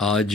آج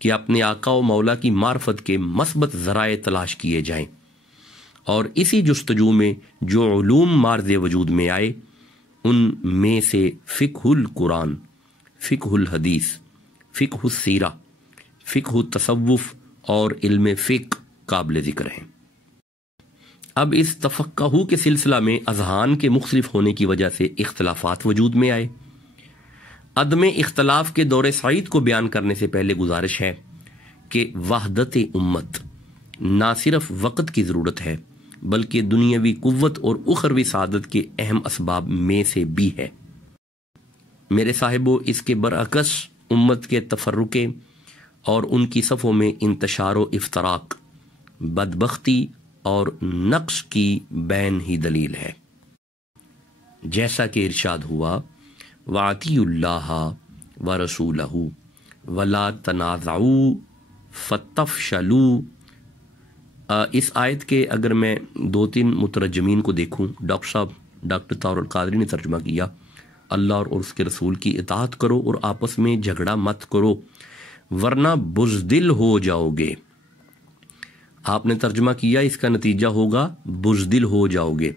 کہ اپنے آقا و مولا کی معرفت کے مثبت ذرائع تلاش کیے جائیں، اور اسی جستجو میں جو علوم مارز وجود میں آئے ان میں سے فقہ القرآن، فقہ الحدیث، فقہ السیرہ، فقہ التصوف اور علم فقہ قابل ذکر ہیں۔ اب اس تفقہ کے سلسلہ میں اذہان کے مختلف ہونے کی وجہ سے اختلافات وجود میں آئے۔ عدم اختلاف کے دور سعید کو بیان کرنے سے پہلے گزارش ہے کہ وحدت امت نہ صرف وقت کی ضرورت ہے بلکہ دنیاوی قوت اور اخروی سعادت کے اہم اسباب میں سے بھی ہے۔ میرے صاحبو، اس کے برعکس امت کے تفرقے اور ان کی صفوں میں انتشار و افتراق بدبختی اور نقص کی بین ہی دلیل ہے۔ جیسا کہ ارشاد ہوا وَأَطِیعُوا اللَّهَ وَرَسُولَهُ وَلَا تَنَازَعُوا فَتَفْشَلُوا۔ اس آیت کے اگر میں 2-3 مترجمین کو دیکھوں، ڈاکٹر صاحب ڈاکٹر طاہر القادری نے ترجمہ کیا اللہ اور اس کے رسول کی اطاعت کرو اور آپس میں جھگڑا مت کرو ورنہ بزدل ہو جاؤ گے۔ آپ نے ترجمہ کیا اس کا نتیجہ ہوگا بزدل ہو جاؤ گے۔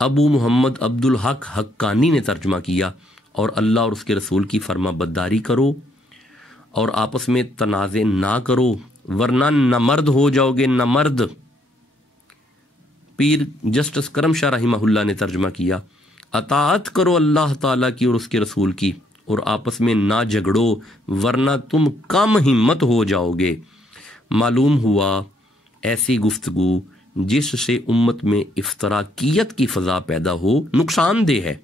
ابو محمد عبد الحق حقانی نے ترجمہ کیا اور اللہ اور اس کے رسول کی فرما برداری کرو اور آپس میں تنازع نہ کرو ورنہ نامرد ہو جاؤ گے، نامرد۔ پیر جسٹس کرم شاہ رحمہ اللہ نے ترجمہ کیا اطاعت کرو اللہ تعالیٰ کی اور اس کے رسول کی اور آپس میں نہ جھگڑو ورنہ تم کم ہمت ہو جاؤ گے۔ معلوم ہوا ایسی گفتگو جس سے امت میں افتراقیت کی فضا پیدا ہو نقصان دہ ہے۔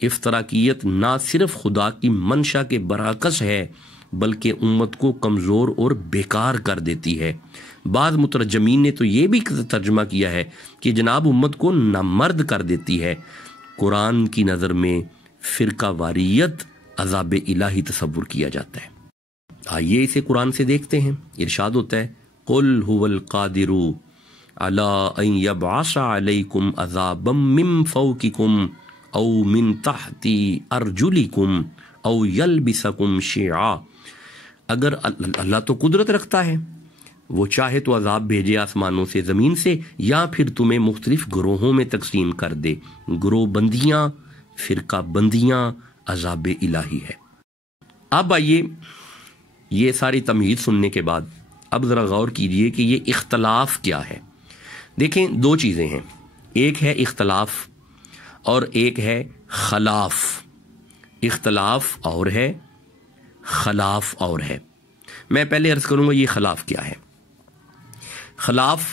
افتراقیت نہ صرف خدا کی منشا کے برعکس ہے بلکہ امت کو کمزور اور بیکار کر دیتی ہے۔ بعض مترجمین نے تو یہ بھی ترجمہ کیا ہے کہ جناب امت کو نامرد کر دیتی ہے۔ قرآن کی نظر میں فرقہ واریت عذاب الہی تصور کیا جاتا ہے۔ آئیے اسے قرآن سے دیکھتے ہیں۔ ارشاد ہوتا ہے قل هو القادر علی ان یبعث علیکم عذابا من فوقکم او من تحت ارجلکم او یلبسکم شیعا۔ اگر اللہ تو قدرت رکھتا ہے، وہ چاہے تو عذاب بھیجے آسمانوں سے، زمین سے، یا پھر تمہیں مختلف گروہوں میں تقسیم کر دے۔ گروہ بندیاں، فرقہ بندیاں عذاب الہی ہے۔ اب آئیے یہ ساری تمہید سننے کے بعد اب ذرا غور کیجئے کہ یہ اختلاف کیا ہے۔ دیکھیں 2 چیزیں ہیں، ایک ہے اختلاف اور ایک ہے خلاف۔ اختلاف اور ہے، خلاف اور ہے۔ میں پہلے عرض کروں گا یہ خلاف کیا ہے۔ خلاف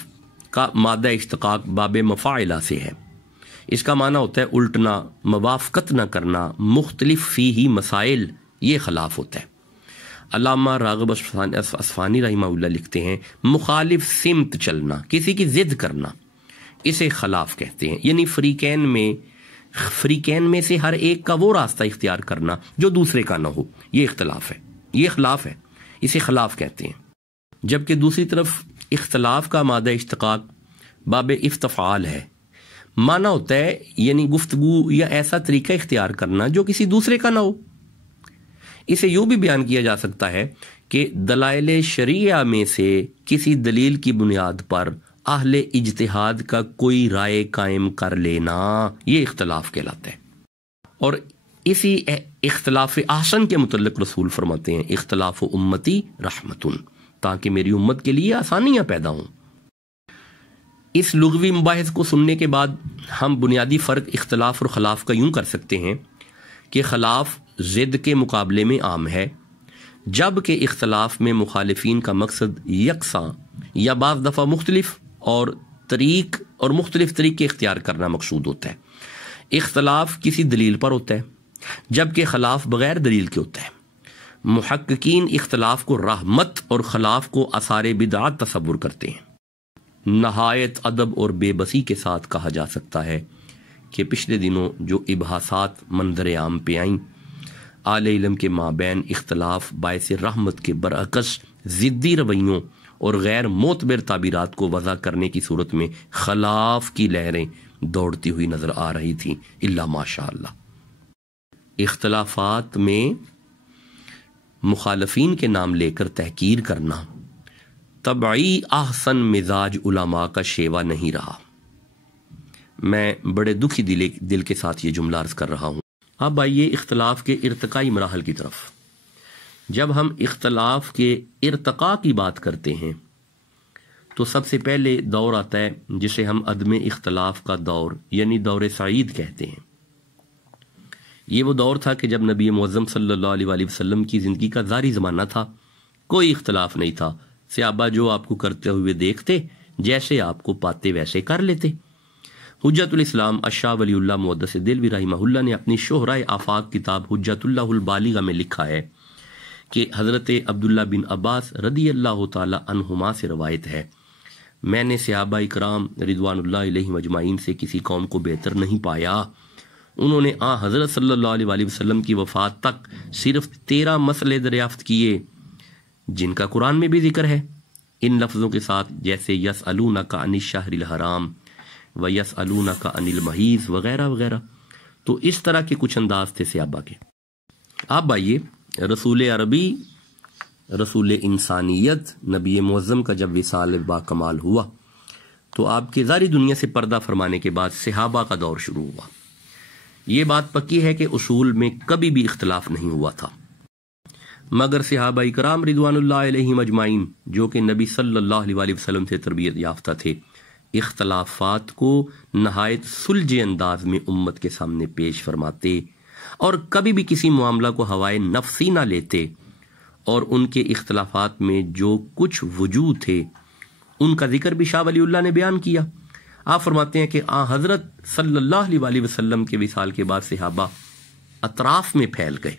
کا مادہ اشتقاق باب مفاعلہ سے ہے۔ اس کا معنی ہوتا ہے الٹنا، موافقت نہ کرنا، مختلف فیہی مسائل، یہ خلاف ہوتا ہے۔ علامہ راغب اصفہانی رحمہ اللہ لکھتے ہیں مخالف سمت چلنا، کسی کی ضد کرنا، اسے خلاف کہتے ہیں۔ یعنی فریقین میں سے ہر ایک کا وہ راستہ اختیار کرنا جو دوسرے کا نہ ہو، یہ اختلاف ہے، یہ خلاف ہے، اسے خلاف کہتے ہیں۔ جبکہ دوسری طرف اختلاف کا مادہ اشتقاق باب افتفعال ہے، معنی ہوتا ہے یعنی گفتگو یا ایسا طریقہ اختیار کرنا جو کسی دوسرے کا نہ ہو۔ اسے یوں بھی بیان کیا جا سکتا ہے کہ دلائل شریعہ میں سے کسی دلیل کی بنیاد پر اہل اجتہاد کا کوئی رائے قائم کر لینا، یہ اختلاف کہلاتا ہے۔ اور اسی اختلاف احسن کے متعلق رسول فرماتے ہیں اختلاف امتی رحمتن، تاکہ میری امت کے لیے آسانیاں پیدا ہوں۔ اس لغوی مباحث کو سننے کے بعد ہم بنیادی فرق اختلاف اور خلاف کا یوں کر سکتے ہیں کہ خلاف ضد کے مقابلے میں عام ہے، جبکہ اختلاف میں مخالفین کا مقصد یکساں یا بعض دفعہ مختلف اور مختلف طریقے اختیار کرنا مقصود ہوتا ہے۔ اختلاف کسی دلیل پر ہوتا ہے جبکہ خلاف بغیر دلیل کے ہوتا ہے۔ محققین اختلاف کو رحمت اور خلاف کو آثار بدعت تصور کرتے ہیں۔ نہایت ادب اور بے بسی کے ساتھ کہا جا سکتا ہے کہ پچھلے دنوں جو ابحاثات منظر عام پہ آئیں، اہل علم کے مابین اختلاف باعث رحمت کے برعکس ضدی رویوں اور غیر معتبر تعبیرات کو وضع کرنے کی صورت میں خلاف کی لہریں دوڑتی ہوئی نظر آ رہی تھیں، الا ماشاء اللہ۔ اختلافات میں مخالفین کے نام لے کر تحقیر کرنا طبعی احسن مزاج علماء کا شیوا نہیں رہا۔ میں بڑے دکھی دل کے ساتھ یہ جملہ عرض کر رہا ہوں۔ اب آئیے اختلاف کے ارتقائی مراحل کی طرف۔ جب ہم اختلاف کے ارتقاء کی بات کرتے ہیں تو سب سے پہلے دور آتا ہے جسے ہم عدم اختلاف کا دور یعنی دور سعید کہتے ہیں۔ یہ وہ دور تھا کہ جب نبی معظم صلی اللہ علیہ وآلہ وسلم کی زندگی کا ظاہری زمانہ تھا، کوئی اختلاف نہیں تھا، صحابہ جو آپ کو کرتے ہوئے دیکھتے، جیسے آپ کو پاتے ویسے کر لیتے۔ حجت الاسلام الشاہ ولی اللہ محدث دہلوی رحمہ اللہ نے اپنی شہرۂ آفاق کتاب حجت اللہ البالغہ میں لکھا ہے کہ حضرت عبداللہ بن عباس رضی اللہ تعالی عنہما سے روایت ہے، میں نے صحابہ اکرام رضوان اللہ علیہم اجمعین سے کسی قوم کو بہتر نہیں پایا۔ انہوں نے حضرت صلی اللہ علیہ وآلہ وسلم کی وفات تک صرف 13 مسئلے دریافت کیے جن کا قرآن میں بھی ذکر ہے، ان لفظوں کے ساتھ جیسے یسألونک عن الشہر الحرام ویسألونک عن المحیض وغیرہ وغیرہ۔ تو اس طرح کے کچھ انداز تھے صحابہ کے۔ اب آئیے رسول عربی، رسول انسانیت، نبی معظم کا جب وصال با کمال ہوا تو آپ کے ظاہری دنیا سے پردہ فرمانے کے بعد صحابہ کا دور شروع ہوا۔ یہ بات پکی ہے کہ اصول میں کبھی بھی اختلاف نہیں ہوا تھا، مگر صحابہ اکرام رضوان اللہ علیہم اجمعین جو کہ نبی صلی اللہ علیہ وآلہ وسلم سے تربیت یافتہ تھے، اختلافات کو نہایت سلجھے انداز میں امت کے سامنے پیش فرماتے اور کبھی بھی کسی معاملہ کو ہوائے نفسی نہ لیتے، اور ان کے اختلافات میں جو کچھ وجود تھے ان کا ذکر بھی شاہ ولی اللہ نے بیان کیا۔ آپ فرماتے ہیں کہ حضرت صلی اللہ علیہ وآلہ وسلم کے وصال کے بعد صحابہ اطراف میں پھیل گئے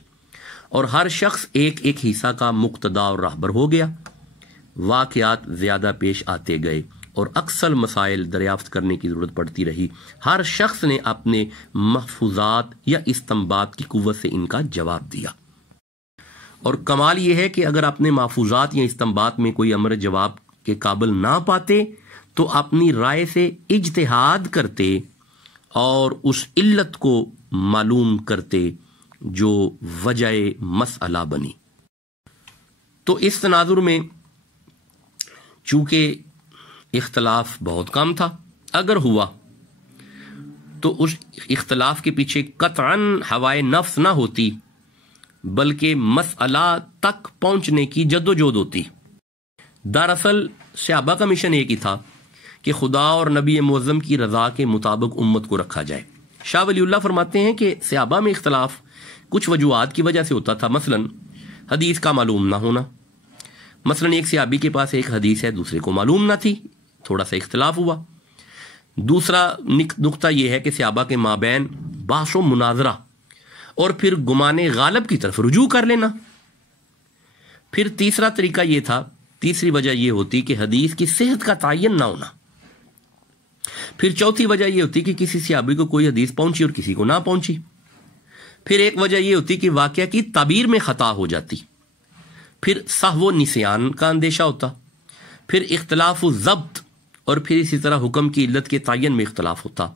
اور ہر شخص ایک ایک حصہ کا مقتدا اور راہبر ہو گیا۔ واقعات زیادہ پیش آتے گئے اور اکثر مسائل دریافت کرنے کی ضرورت پڑتی رہی۔ ہر شخص نے اپنے محفوظات یا استنباط کی قوت سے ان کا جواب دیا، اور کمال یہ ہے کہ اگر اپنے محفوظات یا استنباط میں کوئی امر جواب کے قابل نہ پاتے تو اپنی رائے سے اجتہاد کرتے اور اس علت کو معلوم کرتے جو وجہ مسئلہ بنی۔ تو اس تناظر میں چونکہ اختلاف بہت کم تھا، اگر ہوا تو اس اختلاف کے پیچھے قطعاً ہوائے نفس نہ ہوتی بلکہ مسئلہ تک پہنچنے کی جدوجہد ہوتی۔ دراصل صحابہ کا مشن ایک ہی تھا کہ خدا اور نبی معظم کی رضا کے مطابق امت کو رکھا جائے۔ شاہ ولی اللہ فرماتے ہیں کہ صحابہ میں اختلاف کچھ وجوہات کی وجہ سے ہوتا تھا، مثلا حدیث کا معلوم نہ ہونا۔ مثلا ایک صحابی کے پاس ایک حدیث ہے، دوسرے کو معلوم نہ تھی، تھوڑا سا اختلاف ہوا۔ دوسرا نقطہ یہ ہے کہ صحابہ کے مابین بحث و مناظرہ اور پھر گمان غالب کی طرف رجوع کر لینا۔ پھر تیسرا طریقہ یہ تھا، تیسری وجہ یہ ہوتی کہ حدیث کی صحت کا تعین نہ ہونا۔ پھر چوتھی وجہ یہ ہوتی کہ کسی صحابی کو کوئی حدیث پہنچی اور کسی کو نہ پہنچی۔ پھر ایک وجہ یہ ہوتی کہ واقعہ کی تعبیر میں خطا ہو جاتی۔ پھر سہو و نسیان کا اندیشہ ہوتا۔ پھر اختلاف و ضبط، اور پھر اسی طرح حکم کی علت کے تعین میں اختلاف ہوتا۔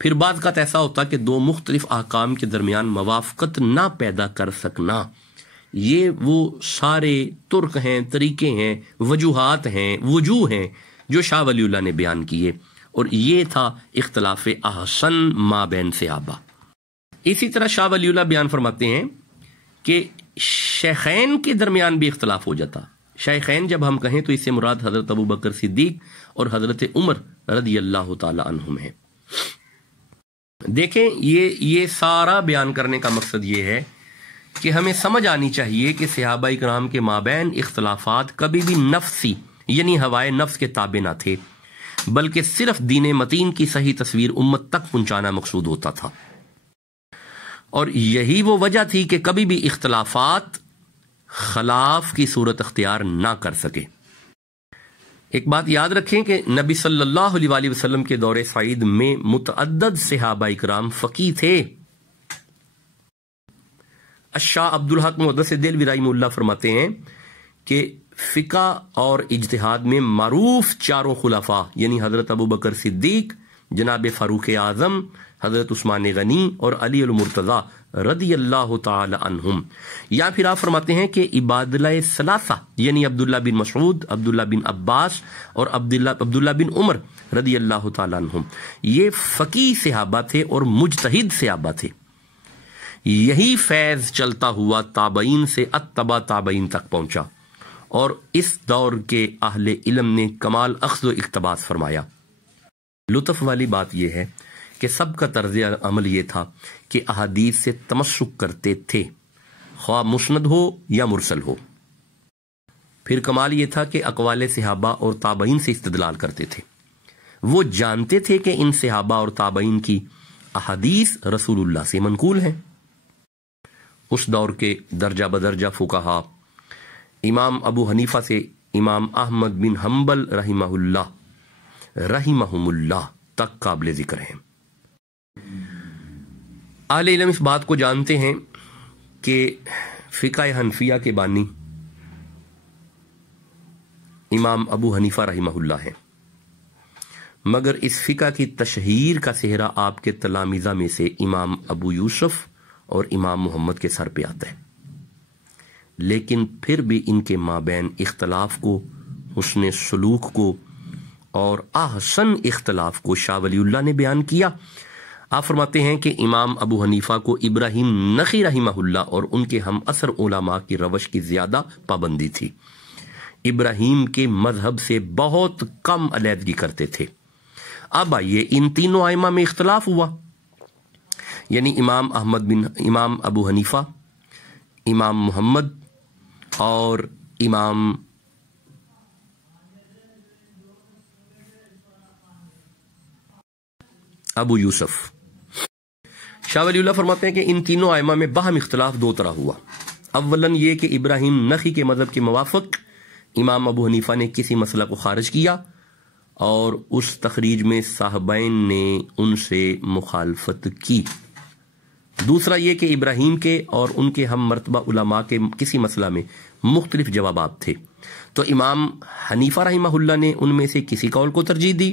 پھر بعض کا ایسا ہوتا کہ دو مختلف احکام کے درمیان موافقت نہ پیدا کر سکنا۔ یہ وہ سارے طرق ہیں، طریقے ہیں، وجوہات ہیں، وجوہ ہیں جو شاہ ولی اللہ نے بیان کیے، اور یہ تھا اختلاف احسن ما بین صحابہ۔ اسی طرح شاہ ولی اللہ بیان فرماتے ہیں کہ شیخین کے درمیان بھی اختلاف ہو جاتا۔ شیخین جب ہم کہیں تو اس سے مراد حضرت ابو بکر صدیق اور حضرت عمر رضی اللہ تعالی عنہم ہیں۔ دیکھیں یہ سارا بیان کرنے کا مقصد یہ ہے کہ ہمیں سمجھ آنی چاہیے کہ صحابہ اکرام کے مابین اختلافات کبھی بھی نفسی یعنی ہوائے نفس کے تابع نہ تھے، بلکہ صرف دین متین کی صحیح تصویر امت تک پہنچانا مقصود ہوتا تھا، اور یہی وہ وجہ تھی کہ کبھی بھی اختلافات خلاف کی صورت اختیار نہ کر سکے۔ ایک بات یاد رکھیں کہ نبی صلی اللہ علیہ وآلہ وسلم کے دور سعید میں متعدد صحابہ اکرام فقیہ تھے۔ الشاہ عبدالحق محدث دہلوی رحمہ اللہ فرماتے ہیں کہ فقہ اور اجتہاد میں معروف چاروں خلفاء یعنی حضرت ابو بکر صدیق، جناب فاروق اعظم، حضرت عثمان غنی اور علی المرتضیٰ رضی اللہ تعالی عنہم، یا پھر آپ فرماتے ہیں کہ عبادلہ ثلاثہ یعنی عبداللہ بن مسعود، عبداللہ بن عباس اور عبداللہ بن عمر رضی اللہ تعالی عنہم، یہ فقیہ صحابہ تھے اور مجتہد صحابہ تھے۔ یہی فیض چلتا ہوا تابعین سے اتباع تابعین تک پہنچا، اور اس دور کے اہل علم نے کمال اخذ و اقتباس فرمایا۔ لطف والی بات یہ ہے کہ سب کا طرز عمل یہ تھا کہ احادیث سے تمسک کرتے تھے، خواہ مسند ہو یا مرسل ہو۔ پھر کمال یہ تھا کہ اقوال صحابہ اور تابعین سے استدلال کرتے تھے۔ وہ جانتے تھے کہ ان صحابہ اور تابعین کی احادیث رسول اللہ سے منقول ہیں۔ اس دور کے درجہ بدرجہ فقہا امام ابو حنیفہ سے امام احمد بن حنبل رحمہم اللہ تک قابل ذکر ہیں۔ اہل علم اس بات کو جانتے ہیں کہ فقہ حنفیہ کے بانی امام ابو حنیفہ رحمہ اللہ ہیں، مگر اس فقہ کی تشہیر کا صحرا آپ کے تلامذہ میں سے امام ابو یوسف اور امام محمد کے سر پہ آتا ہے۔ لیکن پھر بھی ان کے مابین اختلاف کو، حسن سلوک کو اور احسن اختلاف کو شاہ ولی اللہ نے بیان کیا۔ آپ فرماتے ہیں کہ امام ابو حنیفہ کو ابراہیم نخعی رحمہ اللہ اور ان کے ہم عصر علماء کی روش کی زیادہ پابندی تھی۔ ابراہیم کے مذہب سے بہت کم علیحدگی کرتے تھے۔ اب آئیے ان تینوں ائمہ میں اختلاف ہوا، یعنی امام ابو حنیفہ، امام محمد اور امام ابو یوسف۔ شاہ ولی اللہ فرماتے ہیں کہ ان تینوں ائمہ میں باہم اختلاف دو طرح ہوا۔ اولاً یہ کہ ابراہیم نخعی کے مذہب کے موافق امام ابو حنیفہ نے کسی مسئلہ کو خارج کیا اور اس تخریج میں صاحبین نے ان سے مخالفت کی۔ دوسرا یہ کہ ابراہیم کے اور ان کے ہم مرتبہ علماء کے کسی مسئلہ میں مختلف جوابات تھے، تو امام حنیفہ رحمہ اللہ نے ان میں سے کسی قول کو ترجیح دی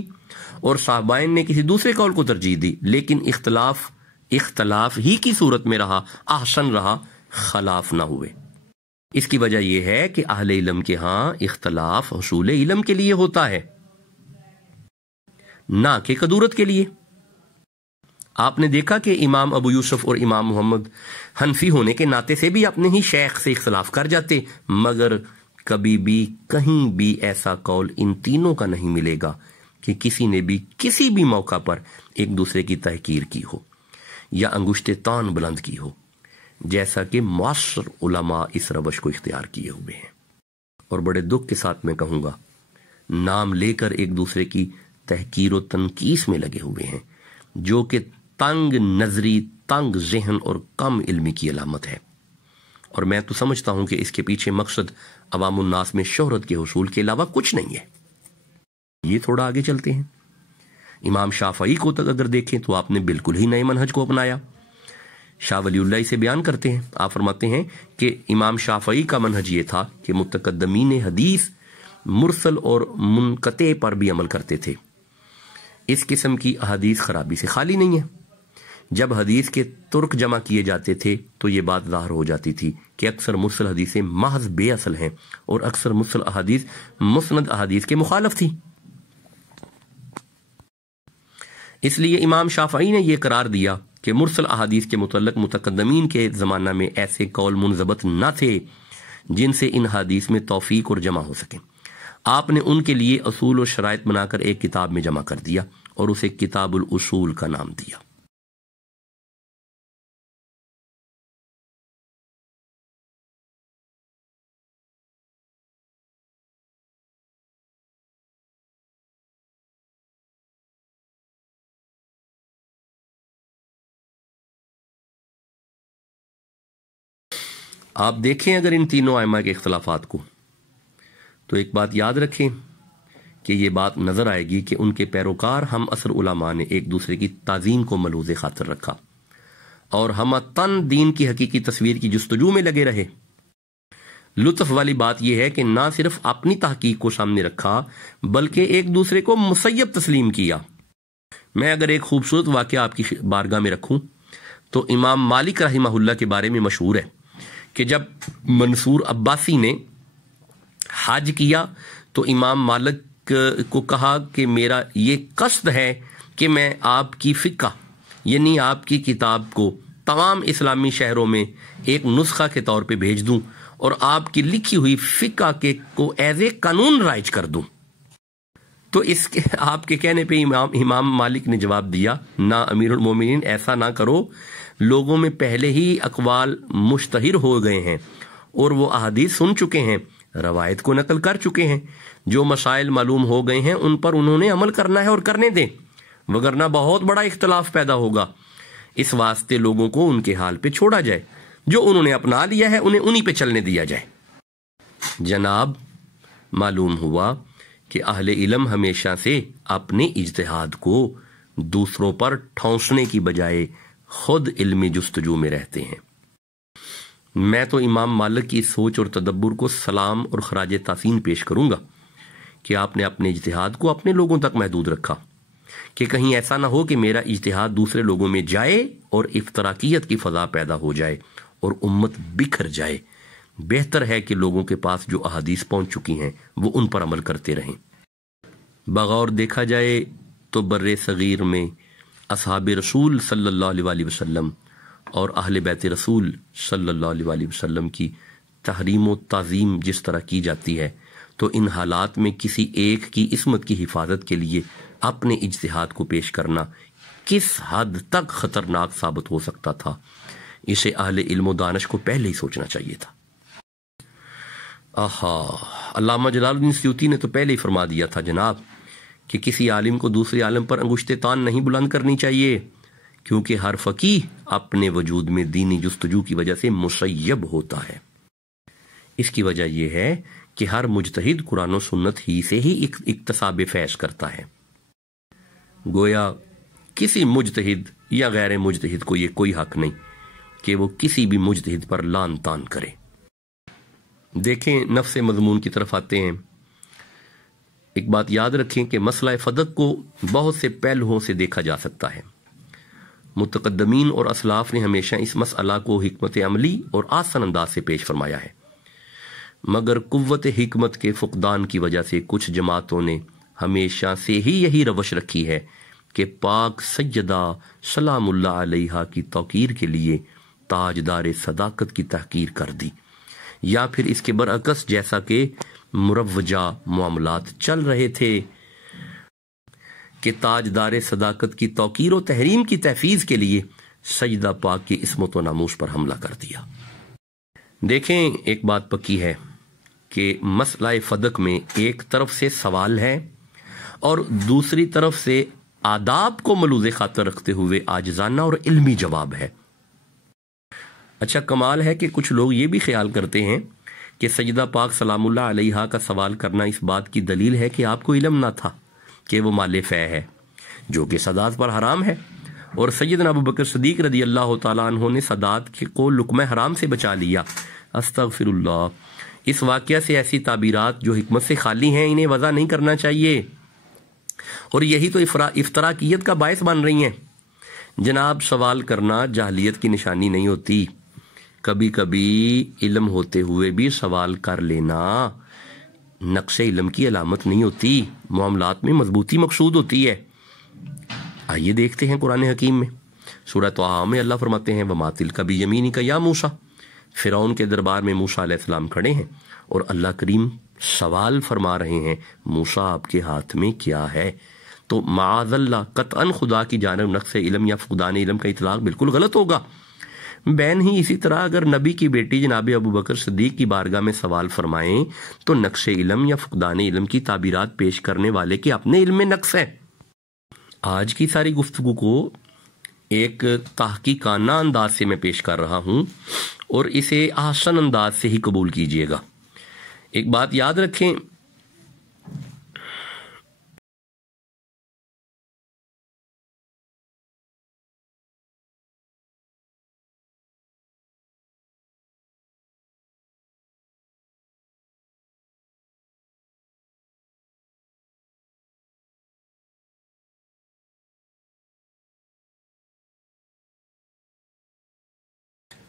اور صاحبین نے کسی دوسرے قول کو ترجیح دی، لیکن اختلاف ہی کی صورت میں رہا، احسن رہا، خلاف نہ ہوئے۔ اس کی وجہ یہ ہے کہ اہل علم کے ہاں اختلاف حصول علم کے لیے ہوتا ہے، نہ کہ کدورت کے لیے۔ آپ نے دیکھا کہ امام ابو یوسف اور امام محمد حنفی ہونے کے ناطے سے بھی اپنے ہی شیخ سے اختلاف کر جاتے، مگر کبھی بھی کہیں بھی ایسا قول ان تینوں کا نہیں ملے گا کہ کسی نے بھی کسی بھی موقع پر ایک دوسرے کی تحقیر کی ہو یا انگشت تان بلند کی ہو، جیسا کہ معاصر علماء اس روش کو اختیار کیے ہوئے ہیں۔ اور بڑے دکھ کے ساتھ میں کہوں گا، نام لے کر ایک دوسرے کی تحقیر و تنقیس میں لگے ہوئے ہیں، جو کہ تنگ نظری، تنگ ذہن اور کم علمی کی علامت ہے۔ اور میں تو سمجھتا ہوں کہ اس کے پیچھے مقصد عوام الناس میں شہرت کے حصول کے علاوہ کچھ نہیں ہے۔ یہ تھوڑا آگے چلتے ہیں۔ امام شافعی کو تک اگر دیکھیں تو آپ نے بالکل ہی نئے منہج کو اپنایا۔ شاہ ولی اللہ اسے بیان کرتے ہیں، آپ فرماتے ہیں کہ امام شافعی کا منہج یہ تھا کہ متقدمین حدیث مرسل اور منقطع پر بھی عمل کرتے تھے۔ اس قسم کی احادیث خرابی سے خالی نہیں ہے۔ جب حدیث کے ترک جمع کیے جاتے تھے تو یہ بات ظاہر ہو جاتی تھی کہ اکثر مرسل حدیثیں محض بے اصل ہیں اور اکثر مرسل احادیث مسند احادیث کے مخالف تھی۔ اس لیے امام شافعی نے یہ قرار دیا کہ مرسل احادیث کے متعلق متقدمین کے زمانہ میں ایسے قول منضبط نہ تھے جن سے ان حدیث میں توفیق اور جمع ہو سکے۔ آپ نے ان کے لیے اصول و شرائط بنا کر ایک کتاب میں جمع کر دیا اور اسے کتاب الاصول کا نام دیا۔ آپ دیکھیں اگر ان تینوں ائمہ کے اختلافات کو، تو ایک بات یاد رکھیں کہ یہ بات نظر آئے گی کہ ان کے پیروکار ہم عصر علماء نے ایک دوسرے کی تعظیم کو ملحوظ خاطر رکھا اور ہم تن دین کی حقیقی تصویر کی جستجو میں لگے رہے۔ لطف والی بات یہ ہے کہ نہ صرف اپنی تحقیق کو سامنے رکھا بلکہ ایک دوسرے کو مسیب تسلیم کیا۔ میں اگر ایک خوبصورت واقعہ آپ کی بارگاہ میں رکھوں تو امام مالک رحمہ اللہ کے بارے میں مشہور ہے کہ جب منصور عباسی نے حج کیا تو امام مالک کو کہا کہ میرا یہ قصد ہے کہ میں آپ کی فقہ یعنی آپ کی کتاب کو تمام اسلامی شہروں میں ایک نسخہ کے طور پہ بھیج دوں اور آپ کی لکھی ہوئی فقہ کو ایز اے قانون رائج کر دوں. تو اس کے آپ کے کہنے پہ امام مالک نے جواب دیا، نہ امیر المومنین، ایسا نہ کرو، لوگوں میں پہلے ہی اقوال مشتہر ہو گئے ہیں اور وہ احادیث سن چکے ہیں، روایت کو نقل کر چکے ہیں، جو مسائل معلوم ہو گئے ہیں ان پر انہوں نے عمل کرنا ہے اور کرنے دیں، وگرنہ بہت بڑا اختلاف پیدا ہوگا. اس واسطے لوگوں کو ان کے حال پہ چھوڑا جائے، جو انہوں نے اپنا لیا ہے انہیں پہ چلنے دیا جائے. جناب، معلوم ہوا کہ اہل علم ہمیشہ سے اپنے اجتہاد کو دوسروں پر ٹھونسنے کی بجائے خود علمی جستجو میں رہتے ہیں. میں تو امام مالک کی سوچ اور تدبر کو سلام اور خراج تحسین پیش کروں گا کہ آپ نے اپنے اجتہاد کو اپنے لوگوں تک محدود رکھا، کہ کہیں ایسا نہ ہو کہ میرا اجتہاد دوسرے لوگوں میں جائے اور افتراقیت کی فضا پیدا ہو جائے اور امت بکھر جائے. بہتر ہے کہ لوگوں کے پاس جو احادیث پہنچ چکی ہیں وہ ان پر عمل کرتے رہیں. بغور دیکھا جائے تو بر صغیر میں اصحاب رسول صلی اللہ علیہ وآلہ وسلم اور اہل بیت رسول صلی اللہ علیہ وآلہ وسلم کی تحریم و تعظیم جس طرح کی جاتی ہے، تو ان حالات میں کسی ایک کی عصمت کی حفاظت کے لیے اپنے اجتہاد کو پیش کرنا کس حد تک خطرناک ثابت ہو سکتا تھا، اسے اہل علم و دانش کو پہلے ہی سوچنا چاہیے تھا. علامہ جلال الدین سیوطی نے تو پہلے ہی فرما دیا تھا جناب کہ کسی عالم کو دوسرے عالم پر انگشت تان نہیں بلند کرنی چاہیے، کیونکہ ہر فقیہ اپنے وجود میں دینی جستجو کی وجہ سے مشیب ہوتا ہے. اس کی وجہ یہ ہے کہ ہر مجتہد قرآن و سنت ہی سے ہی اکتساب فیض کرتا ہے. گویا کسی مجتہد یا غیر مجتہد کو یہ کوئی حق نہیں کہ وہ کسی بھی مجتہد پر لان تان کرے. دیکھیں، نفس مضمون کی طرف آتے ہیں. ایک بات یاد رکھیں کہ مسئلہ فدق کو بہت سے پہلوؤں سے دیکھا جا سکتا ہے. متقدمین اور اسلاف نے ہمیشہ اس مسئلہ کو حکمت عملی اور آسان انداز سے پیش فرمایا ہے، مگر قوت حکمت کے فقدان کی وجہ سے کچھ جماعتوں نے ہمیشہ سے ہی یہی روش رکھی ہے کہ پاک سیدہ سلام اللہ علیہا کی توقیر کے لیے تاجدار صداقت کی تحقیر کر دی، یا پھر اس کے برعکس جیسا کہ مروجہ معاملات چل رہے تھے کہ تاجدار صداقت کی توقیر و تحریم کی تحفیظ کے لیے سیدہ پاک کی عصمت و ناموس پر حملہ کر دیا. دیکھیں، ایک بات پکی ہے کہ مسئلہ فدق میں ایک طرف سے سوال ہے اور دوسری طرف سے آداب کو ملوز خاطر رکھتے ہوئے عاجزانہ اور علمی جواب ہے. اچھا، کمال ہے کہ کچھ لوگ یہ بھی خیال کرتے ہیں کہ سیدہ پاک سلام اللہ علیہا کا سوال کرنا اس بات کی دلیل ہے کہ آپ کو علم نہ تھا کہ وہ مال فے ہے، جو کہ سداد پر حرام ہے، اور سیدنا ابوبکر صدیق رضی اللہ تعالیٰ عنہ نے سداد کو لقمہ حرام سے بچا لیا. استغفر اللہ. اس واقعہ سے ایسی تعبیرات جو حکمت سے خالی ہیں انہیں وضع نہیں کرنا چاہیے، اور یہی تو افتراقیت کا باعث بن رہی ہیں. جناب، سوال کرنا جاہلیت کی نشانی نہیں ہوتی. کبھی کبھی علم ہوتے ہوئے بھی سوال کر لینا نقص علم کی علامت نہیں ہوتی، معاملات میں مضبوطی مقصود ہوتی ہے. آئیے دیکھتے ہیں قرآن حکیم میں سورہ طٰہٰ میں اللہ فرماتے ہیں وَمَا تِلْكَ بِيَمِينِكَ يَا مُوسَىٰ. فرعون کے دربار میں موسیٰ علیہ السلام کھڑے ہیں اور اللہ کریم سوال فرما رہے ہیں موسیٰ آپ کے ہاتھ میں کیا ہے. تو معاذ اللہ، قطعاً خدا کی جانب نقص علم یا فقدان علم کا اطلاق بالکل غلط ہوگا. بین ہی اسی طرح اگر نبی کی بیٹی جناب ابوبکر صدیق کی بارگاہ میں سوال فرمائیں تو نقص علم یا فقدان علم کی تعبیرات پیش کرنے والے کے اپنے علم میں نقص ہے. آج کی ساری گفتگو کو ایک تحقیقانہ انداز سے میں پیش کر رہا ہوں اور اسے آسان انداز سے ہی قبول کیجیے گا. ایک بات یاد رکھیں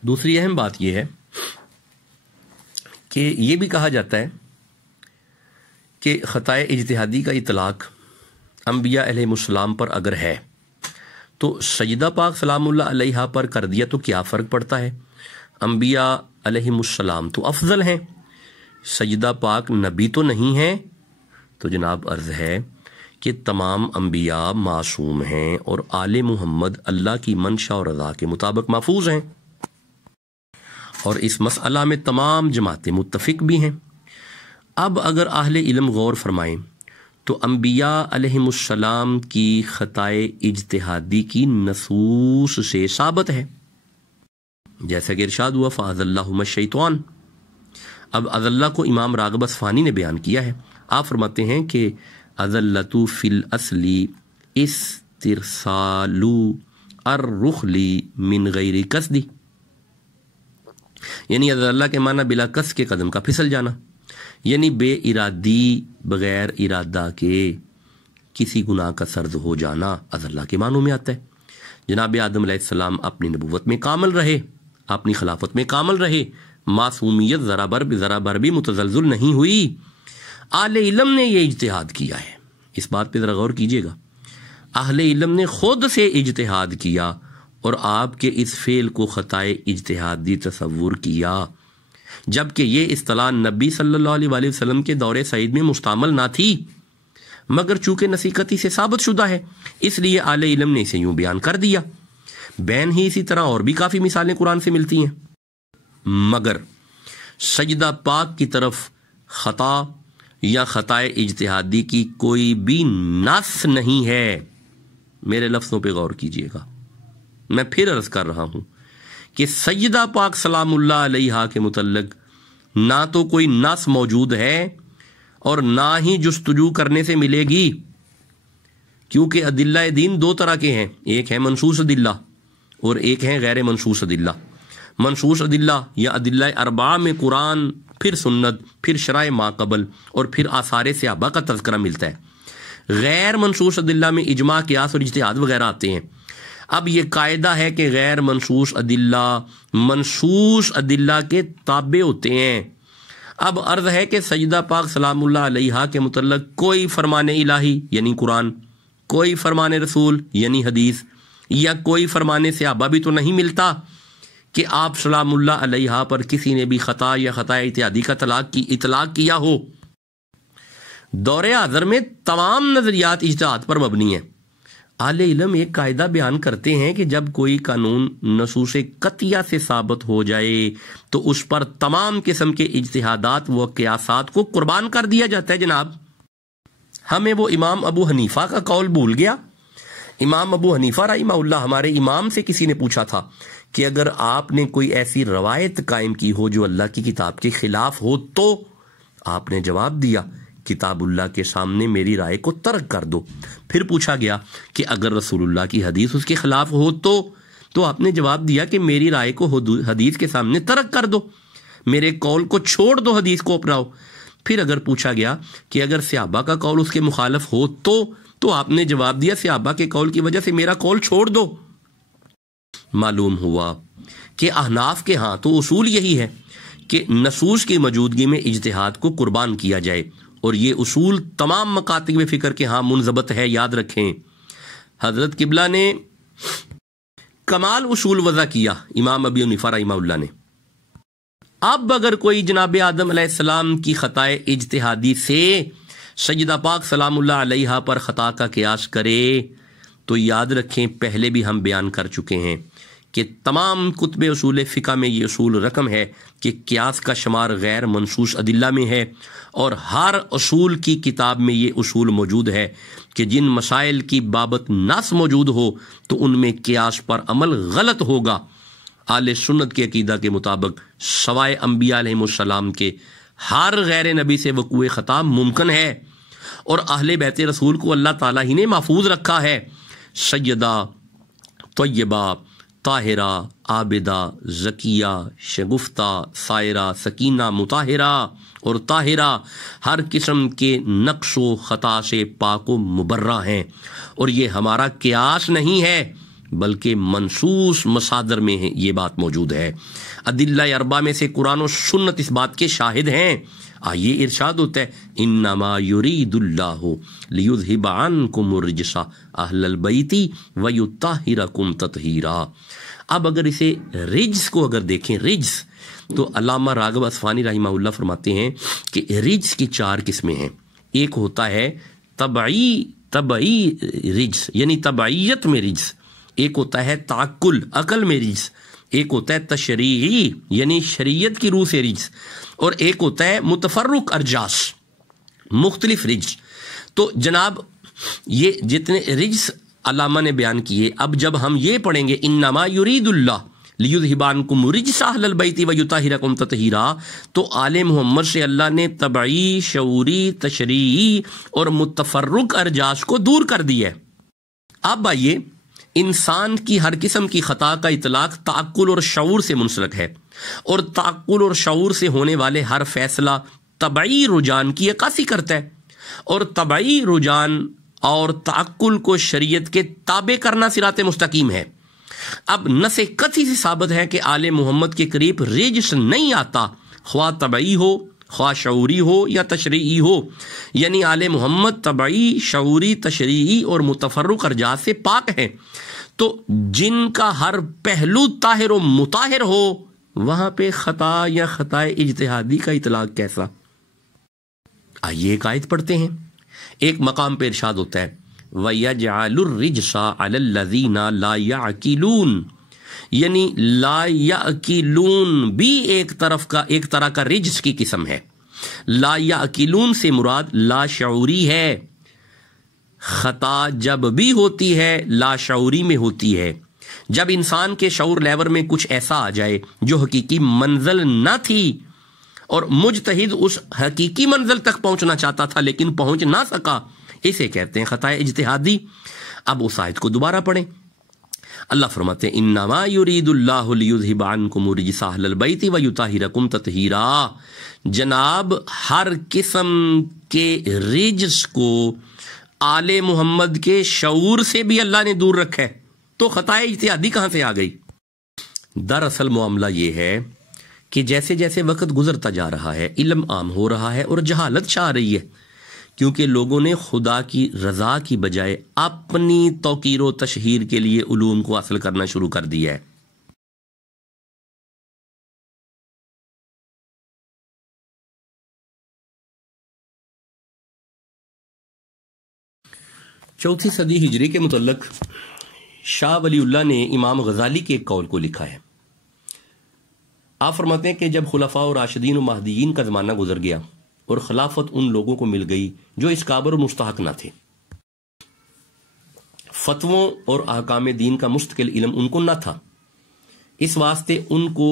دوسری اہم بات یہ ہے کہ یہ بھی کہا جاتا ہے کہ خطائے اجتہادی کا اطلاق انبیاء علیہ السلام پر اگر ہے تو سیدہ پاک سلام اللہ علیہا پر کر دیا تو کیا فرق پڑتا ہے؟ انبیاء علیہ السلام تو افضل ہیں، سیدہ پاک نبی تو نہیں ہیں۔ تو جناب عرض ہے کہ تمام انبیاء معصوم ہیں اور آل محمد اللہ کی منشا اور رضا کے مطابق محفوظ ہیں، اور اس مسئلہ میں تمام جماعتیں متفق بھی ہیں۔ اب اگر اہل علم غور فرمائیں تو انبیاء علیہ السلام کی خطائے اجتہادی کی نصوص سے ثابت ہے، جیسا کہ ارشاد ہوا فَأَزَلَّهُمَا الشَّيْطَانُ۔ اب اذلہ کو امام راغب اصفہانی نے بیان کیا ہے۔ آپ فرماتے ہیں کہ اذلۃ فی الاصل استرسال الرخل من غیر قصد، یعنی اذلہ کے معنی بلا قصد کے قدم کا پھسل جانا، یعنی بے ارادی بغیر ارادہ کے کسی گناہ کا سرد ہو جانا اذلہ کے معنوں میں آتا ہے۔ جناب آدم علیہ السلام اپنی نبوت میں کامل رہے، اپنی خلافت میں کامل رہے، معصومیت ذرا بر بھی متزلزل نہیں ہوئی۔ اہل علم نے یہ اجتہاد کیا ہے، اس بات پہ ذرا غور کیجئے گا، اہل علم نے خود سے اجتہاد کیا اور آپ کے اس فعل کو خطائے اجتہادی تصور کیا، جبکہ یہ اصطلاح نبی صلی اللہ علیہ وآلہ وسلم کے دور سعید میں مستعمل نہ تھی، مگر چونکہ نصیحتی سے ثابت شدہ ہے اس لیے اہل علم نے اسے یوں بیان کر دیا۔ بین ہی اسی طرح اور بھی کافی مثالیں قرآن سے ملتی ہیں، مگر سجدہ پاک کی طرف خطا یا خطائے اجتہادی کی کوئی بھی نص نہیں ہے۔ میرے لفظوں پہ غور کیجئے گا، میں پھر عرض کر رہا ہوں کہ سیدہ پاک سلام اللہ علیہا کے متعلق نہ تو کوئی نص موجود ہے اور نہ ہی جستجو کرنے سے ملے گی، کیونکہ ادلہ دین دو طرح کے ہیں، ایک ہے منصوص ادلہ اور ایک ہے غیر منصوص ادلہ۔ منصوص ادلہ یا ادلہ اربعہ میں قرآن، پھر سنت، پھر شرائع ما قبل اور پھر آثار صحابہ کا تذکرہ ملتا ہے۔ غیر منصوص ادلہ میں اجماع، قیاس اور اجتہاد وغیرہ آتے ہیں۔ اب یہ قاعدہ ہے کہ غیر منصوص ادلہ منصوص ادلہ کے تابع ہوتے ہیں۔ اب عرض ہے کہ سیدہ پاک سلام اللہ علیہا کے متعلق کوئی فرمان الہی یعنی قرآن، کوئی فرمان رسول یعنی حدیث، یا کوئی فرمان صحابہ بھی تو نہیں ملتا کہ آپ سلام اللہ علیہا پر کسی نے بھی خطا یا خطا اجتہادی کا اطلاق کیا ہو۔ دور حاضر میں تمام نظریات اجتہاد پر مبنی ہیں۔ اہل علم ایک قاعدہ بیان کرتے ہیں کہ جب کوئی قانون نصوص قطعیہ سے ثابت ہو جائے تو اس پر تمام قسم کے اجتہادات و قیاسات کو قربان کر دیا جاتا ہے۔ جناب ہمیں وہ امام ابو حنیفہ کا قول بھول گیا۔ امام ابو حنیفہ رحمہ اللہ، ہمارے امام سے کسی نے پوچھا تھا کہ اگر آپ نے کوئی ایسی روایت قائم کی ہو جو اللہ کی کتاب کے خلاف ہو تو آپ نے جواب دیا کتاب اللہ کے سامنے میری رائے کو ترک کر دو۔ پھر پوچھا گیا کہ اگر رسول اللہ کی حدیث اس کے خلاف ہو تو آپ نے جواب دیا کہ میری رائے کو حدیث کے سامنے ترک کر دو، میرے قول کو چھوڑ دو، حدیث کو اپناؤ۔ پھر اگر پوچھا گیا کہ اگر صحابہ کا قول اس کے مخالف ہو تو آپ نے جواب دیا صحابہ کے قول کی وجہ سے میرا قول چھوڑ دو۔ معلوم ہوا کہ احناف کے ہاں تو اصول یہی ہے کہ نصوص کی موجودگی میں اجتہاد کو قربان کیا جائے، اور یہ اصول تمام مکاتب فکر کے ہاں منضبط ہے، یاد رکھیں۔ حضرت قبلہ نے کمال اصول وضع کیا، امام ابی حنیفہ رحمہ اللہ نے۔ اب اگر کوئی جناب آدم علیہ السلام کی خطائے اجتہادی سے سیدہ پاک سلام اللہ علیہا پر خطا کا قیاس کرے تو یاد رکھیں، پہلے بھی ہم بیان کر چکے ہیں کہ تمام کتب اصول فقہ میں یہ اصول رقم ہے کہ قیاس کا شمار غیر منصوص ادلہ میں ہے، اور ہر اصول کی کتاب میں یہ اصول موجود ہے کہ جن مسائل کی بابت نص موجود ہو تو ان میں قیاس پر عمل غلط ہوگا۔ اہل سنت کے عقیدہ کے مطابق سوائے انبیاء علیہ السلام کے ہر غیر نبی سے وقوع خطا ممکن ہے، اور اہل بیت رسول کو اللہ تعالیٰ ہی نے محفوظ رکھا ہے۔ سیدہ، طیبہ، طاہرہ، عابدہ، زکیہ، شگفتہ، سائرہ، سکینہ، مطہرہ اور طاہرہ ہر قسم کے نقص و خطا سے پاک و مبرہ ہیں، اور یہ ہمارا قیاس نہیں ہے بلکہ منصوص مصادر میں یہ بات موجود ہے۔ ادلہ اربع میں سے قرآن و سنت اس بات کے شاہد ہیں۔ آئیے ارشاد ہوتا ہے انما یرید اللہ لیذھب عنکم الرجس اہل البیت ویطہرکم تطہیرا۔ اب اگر اسے رجس کو اگر دیکھیں، رجس تو علامہ راغب اصفہانی رحمہ اللہ فرماتے ہیں کہ رجس کی 4 قسمیں ہیں۔ ایک ہوتا ہے طبعی رجس، یعنی طبعیت میں رجس۔ ایک ہوتا ہے تعقل، عقل میں رجس۔ ایک ہوتا ہے تشریعی، یعنی شریعت کی روح سے رجس۔ اور ایک ہوتا ہے متفرق ارجاس، مختلف رجس۔ تو جناب یہ جتنے رجس علامہ نے بیان کیے، اب جب ہم یہ پڑھیں گے انما یرید اللہ لیذھب عنکم الرجس اہل البیت ویطہرکم تطہیرا، تو آل محمد سے اللہ نے طبعی، شعوری، تشریعی اور متفرق ارجاس کو دور کر دیا ہے۔ اب آئیے، انسان کی ہر قسم کی خطا کا اطلاق تعقل اور شعور سے منسلک ہے، اور تعقل اور شعور سے ہونے والے ہر فیصلہ طبعی رجحان کی عکاسی کرتا ہے، اور طبعی رجحان اور تعقل کو شریعت کے تابع کرنا صراط مستقیم ہے۔ اب نص قطعی سے ثابت ہے کہ آل محمد کے قریب رجس نہیں آتا، خواہ طبعی ہو، خواہ شعوری ہو یا تشریعی ہو، یعنی آل محمد طبعی، شعوری، تشریعی اور متفرق ارجاس سے پاک ہیں۔ تو جن کا ہر پہلو طاہر و مطہر ہو، وہاں پہ خطا یا خطا اجتہادی کا اطلاق کیسا؟ آئیے ایک آیت پڑھتے ہیں۔ ایک مقام پہ ارشاد ہوتا ہے وَيَجْعَلُ الرِّجْسَ عَلَى الَّذِينَ لَا يَعْقِلُونَ، یعنی لا یعقلون بھی ایک طرح کا رجس کی قسم ہے۔ لا یعقلون سے مراد لا شعوری ہے۔ خطا جب بھی ہوتی ہے لا شعوری میں ہوتی ہے، جب انسان کے شعور لیور میں کچھ ایسا آ جائے جو حقیقی منزل نہ تھی، اور مجتہد اس حقیقی منزل تک پہنچنا چاہتا تھا لیکن پہنچ نہ سکا، اسے کہتے ہیں خطا اجتہادی۔ اب اس آیت کو دوبارہ پڑھیں۔ اللہ فرماتے ہیں انما یرید اللہ لیذھب عنکم الرجس اہل البیت ویطہرکم تطہیرا۔ جناب ہر قسم کے رجس کو آل محمد کے شعور سے بھی اللہ نے دور رکھا ہے، تو خطا اجتہادی کہاں سے آ گئی؟ دراصل معاملہ یہ ہے کہ جیسے جیسے وقت گزرتا جا رہا ہے، علم عام ہو رہا ہے اور جہالت چھا رہی ہے، کیونکہ لوگوں نے خدا کی رضا کی بجائے اپنی توقیر و تشہیر کے لیے علوم کو حاصل کرنا شروع کر دیا ہے۔ چوتھی صدی ہجری کے متعلق شاہ ولی اللہ نے امام غزالی کے ایک قول کو لکھا ہے۔ آپ فرماتے ہیں کہ جب خلفاء و راشدین و مہدیین کا زمانہ گزر گیا اور خلافت ان لوگوں کو مل گئی جو اس قابل و مستحق نہ تھے، فتووں اور احکام دین کا مستقل علم ان کو نہ تھا، اس واسطے ان کو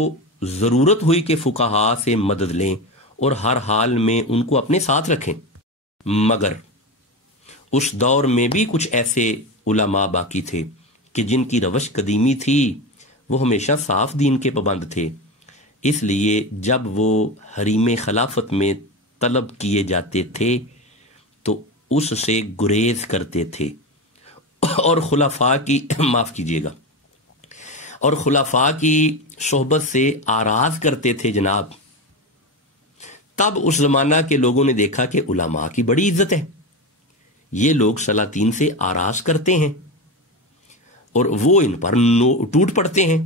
ضرورت ہوئی کہ فقہاء سے مدد لیں اور ہر حال میں ان کو اپنے ساتھ رکھیں۔ مگر اس دور میں بھی کچھ ایسے علماء باقی تھے کہ جن کی روش قدیمی تھی، وہ ہمیشہ صاف دین کے پابند تھے، اس لیے جب وہ حریم خلافت میں طلب کیے جاتے تھے تو اس سے گریز کرتے تھے اور خلفاء کی معاف کیجیے گا اور خلفاء کی صحبت سے آراز کرتے تھے جناب۔ تب اس زمانہ کے لوگوں نے دیکھا کہ علماء کی بڑی عزت ہے، یہ لوگ سلاطین سے آراز کرتے ہیں اور وہ ان پر ٹوٹ پڑتے ہیں،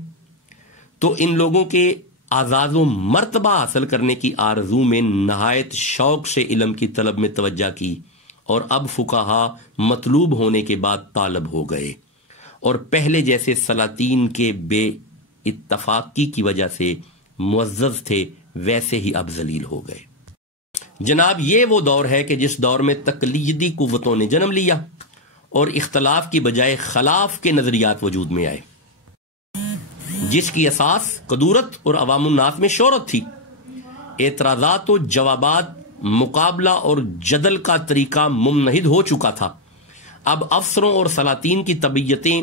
تو ان لوگوں کے اعزاز و مرتبہ حاصل کرنے کی آرزو میں نہایت شوق سے علم کی طلب میں توجہ کی، اور اب فقہا مطلوب ہونے کے بعد طالب ہو گئے، اور پہلے جیسے سلاطین کے بے اتفاقی کی وجہ سے معزز تھے ویسے ہی اب ذلیل ہو گئے۔ جناب یہ وہ دور ہے کہ جس دور میں تقلیدی قوتوں نے جنم لیا اور اختلاف کی بجائے خلاف کے نظریات وجود میں آئے، جس کی اساس قدورت اور عوام الناس میں شہرت تھی۔ اعتراضات و جوابات، مقابلہ اور جدل کا طریقہ ممنہد ہو چکا تھا۔ اب افسروں اور سلاطین کی طبیعتیں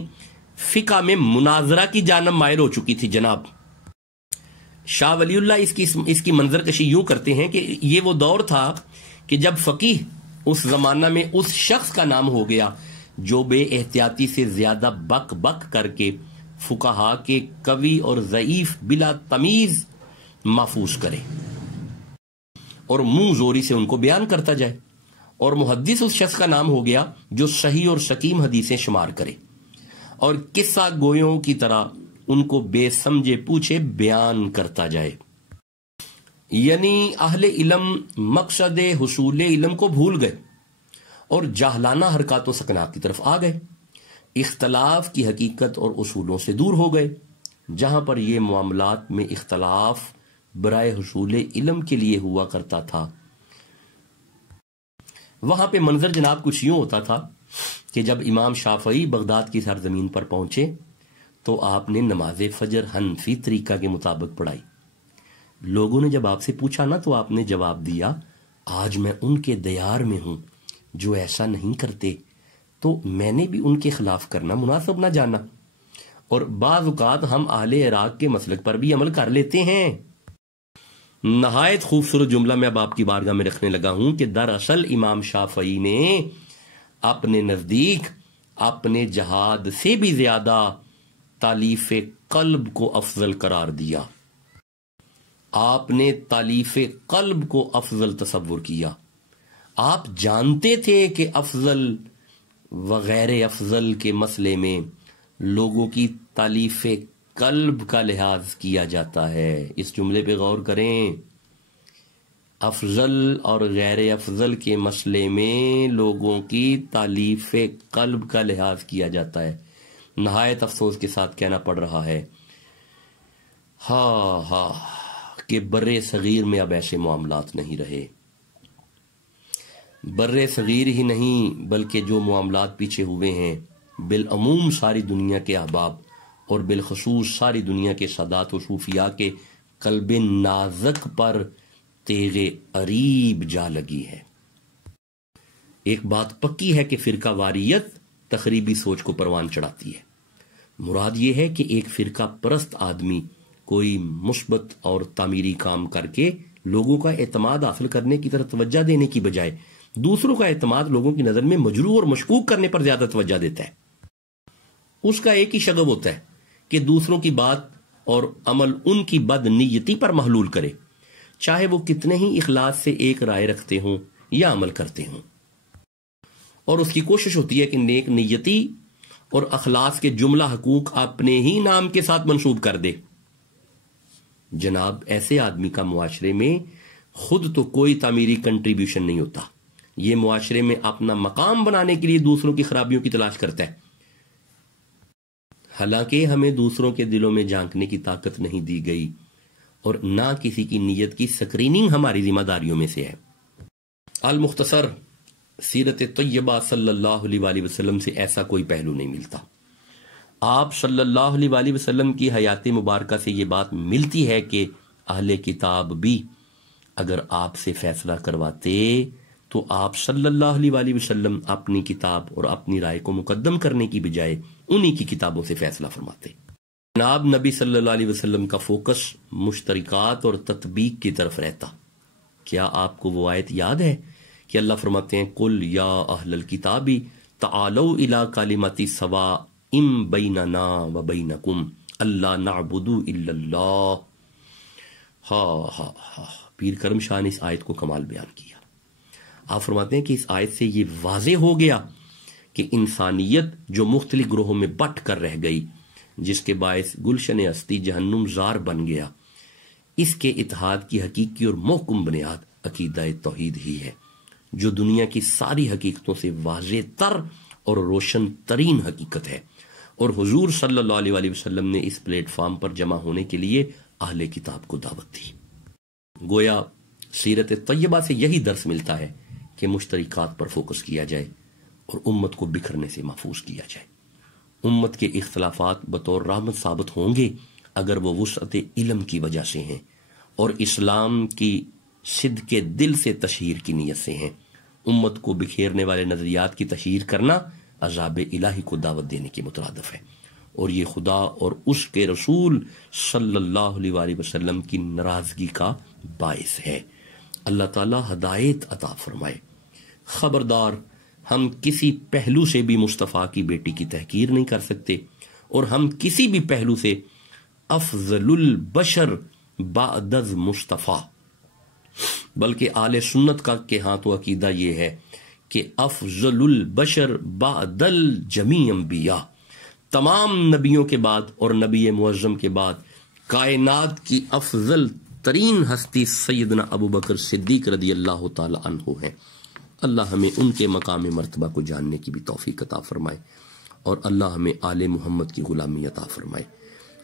فقہ میں مناظرہ کی جانب مائل ہو چکی تھی جناب۔ شاہ ولی اللہ اس کی منظر کشی یوں کرتے ہیں کہ یہ وہ دور تھا کہ جب فقیہ اس زمانہ میں اس شخص کا نام ہو گیا جو بے احتیاطی سے زیادہ بک بک کر کے فقہا کے قوی اور ضعیف بلا تمیز محفوظ کرے اور منہ زوری سے ان کو بیان کرتا جائے، اور محدث اس شخص کا نام ہو گیا جو صحیح اور سقیم حدیثیں شمار کرے اور قصہ گویوں کی طرح ان کو بے سمجھے پوچھے بیان کرتا جائے۔ یعنی اہل علم مقصد حصول علم کو بھول گئے اور جاہلانہ حرکات و سکنات کی طرف آ گئے، اختلاف کی حقیقت اور اصولوں سے دور ہو گئے۔ جہاں پر یہ معاملات میں اختلاف برائے حصول علم کے لیے ہوا کرتا تھا، وہاں پہ منظر جناب کچھ یوں ہوتا تھا کہ جب امام شافعی بغداد کی سرزمین پر پہنچے تو آپ نے نماز فجر حنفی طریقہ کے مطابق پڑھائی۔ لوگوں نے جب آپ سے پوچھا نا تو آپ نے جواب دیا، آج میں ان کے دیار میں ہوں جو ایسا نہیں کرتے، تو میں نے بھی ان کے خلاف کرنا مناسب نہ جانا، اور بعض اوقات ہم اہل عراق کے مسلک پر بھی عمل کر لیتے ہیں۔ نہایت خوبصورت جملہ میں اب آپ کی بارگاہ میں رکھنے لگا ہوں کہ دراصل امام شافعی نے اپنے نزدیک اپنے جہاد سے بھی زیادہ تالیف قلب کو افضل قرار دیا۔ آپ نے تالیف قلب کو افضل تصور کیا۔ آپ جانتے تھے کہ افضل وغیر افضل کے مسئلے میں لوگوں کی تالیف قلب کا لحاظ کیا جاتا ہے۔ اس جملے پہ غور کریں، افضل اور غیر افضل کے مسئلے میں لوگوں کی تالیف قلب کا لحاظ کیا جاتا ہے۔ نہایت افسوس کے ساتھ کہنا پڑ رہا ہے کہ بر صغیر میں اب ایسے معاملات نہیں رہے۔ بر صغیر ہی نہیں بلکہ جو معاملات پیچھے ہوئے ہیں، بالعموم ساری دنیا کے احباب اور بالخصوص ساری دنیا کے سادات و صوفیاء کے قلب نازک پر تیغ عریب جا لگی ہے۔ ایک بات پکی ہے کہ فرقہ واریت تخریبی سوچ کو پروان چڑھاتی ہے۔ مراد یہ ہے کہ ایک فرقہ پرست آدمی کوئی مثبت اور تعمیری کام کر کے لوگوں کا اعتماد حاصل کرنے کی طرف توجہ دینے کی بجائے دوسروں کا اعتماد لوگوں کی نظر میں مجروح اور مشکوک کرنے پر زیادہ توجہ دیتا ہے۔ اس کا ایک ہی شغب ہوتا ہے کہ دوسروں کی بات اور عمل ان کی بد نیتی پر محلول کرے، چاہے وہ کتنے ہی اخلاص سے ایک رائے رکھتے ہوں یا عمل کرتے ہوں، اور اس کی کوشش ہوتی ہے کہ نیک نیتی اور اخلاص کے جملہ حقوق اپنے ہی نام کے ساتھ منسوب کر دے۔ جناب ایسے آدمی کا معاشرے میں خود تو کوئی تعمیری کنٹریبیوشن نہیں ہوتا، یہ معاشرے میں اپنا مقام بنانے کے لیے دوسروں کی خرابیوں کی تلاش کرتا ہے۔ حالانکہ ہمیں دوسروں کے دلوں میں جھانکنے کی طاقت نہیں دی گئی، اور نہ کسی کی نیت کی سکریننگ ہماری ذمہ داریوں میں سے ہے۔ المختصر، سیرت طیبہ صلی اللہ علیہ وآلہ وسلم سے ایسا کوئی پہلو نہیں ملتا۔ آپ صلی اللہ علیہ وآلہ وسلم کی حیات مبارکہ سے یہ بات ملتی ہے کہ اہل کتاب بھی اگر آپ سے فیصلہ کرواتے تو آپ صلی اللہ علیہ وآلہ وسلم اپنی کتاب اور اپنی رائے کو مقدم کرنے کی بجائے انہی کی کتابوں سے فیصلہ فرماتے۔ جناب نبی صلی اللہ علیہ وسلم کا فوکس مشترکات اور تطبیق کی طرف رہتا۔ کیا آپ کو وہ آیت یاد ہے کہ اللہ فرماتے ہیں قل یا اہل الکتاب تعالوا الی کلمۃ سواء بیننا و بینکم الا نعبد الا اللہ۔ پیر کرم شاہ نے اس آیت کو کمال بیان کیا۔ آپ فرماتے ہیں کہ اس آیت سے یہ واضح ہو گیا کہ انسانیت جو مختلف گروہوں میں بٹ کر رہ گئی، جس کے باعث گلشن ہستی جہنم زار بن گیا، اس کے اتحاد کی حقیقی اور محکم بنیاد عقیدہ توحید ہی ہے، جو دنیا کی ساری حقیقتوں سے واضح تر اور روشن ترین حقیقت ہے۔ اور حضور صلی اللہ علیہ وآلہ وسلم نے اس پلیٹ فارم پر جمع ہونے کے لیے اہل کتاب کو دعوت دی۔ گویا سیرت طیبہ سے یہی درس ملتا ہے کہ مشترکات پر فوکس کیا جائے اور امت کو بکھرنے سے محفوظ کیا جائے۔ امت کے اختلافات بطور رحمت ثابت ہوں گے اگر وہ وسعت علم کی وجہ سے ہیں اور اسلام کی صدق دل سے تشہیر کی نیت سے ہیں۔ امت کو بکھیرنے والے نظریات کی تشہیر کرنا عذاب الہی کو دعوت دینے کے مترادف ہے، اور یہ خدا اور اس کے رسول صلی اللہ علیہ وآلہ وسلم کی ناراضگی کا باعث ہے۔ اللہ تعالی ہدایت عطا فرمائے۔ خبردار، ہم کسی پہلو سے بھی مصطفیٰ کی بیٹی کی تحقیر نہیں کر سکتے، اور ہم کسی بھی پہلو سے افضل البشر بعد از مصطفیٰ، بلکہ اہل سنت کا کہ ہاں تو عقیدہ یہ ہے کہ افضل البشر بعد الجمیع انبیاء، تمام نبیوں کے بعد اور نبی معظم کے بعد کائنات کی افضل ترین ہستی سیدنا ابو بکر صدیق رضی اللہ تعالی عنہ ہیں۔ اللہ ہمیں ان کے مقام مرتبہ کو جاننے کی بھی توفیق عطا فرمائے، اور اللہ ہمیں آل محمد کی غلامی عطا فرمائے۔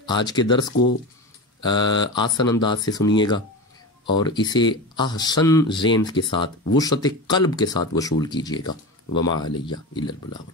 آج کے درس کو آسان انداز سے سنیے گا اور اسے احسن ذہن کے ساتھ، وسعت قلب کے ساتھ وصول کیجیے گا۔ وما علیہ الا البلاغ۔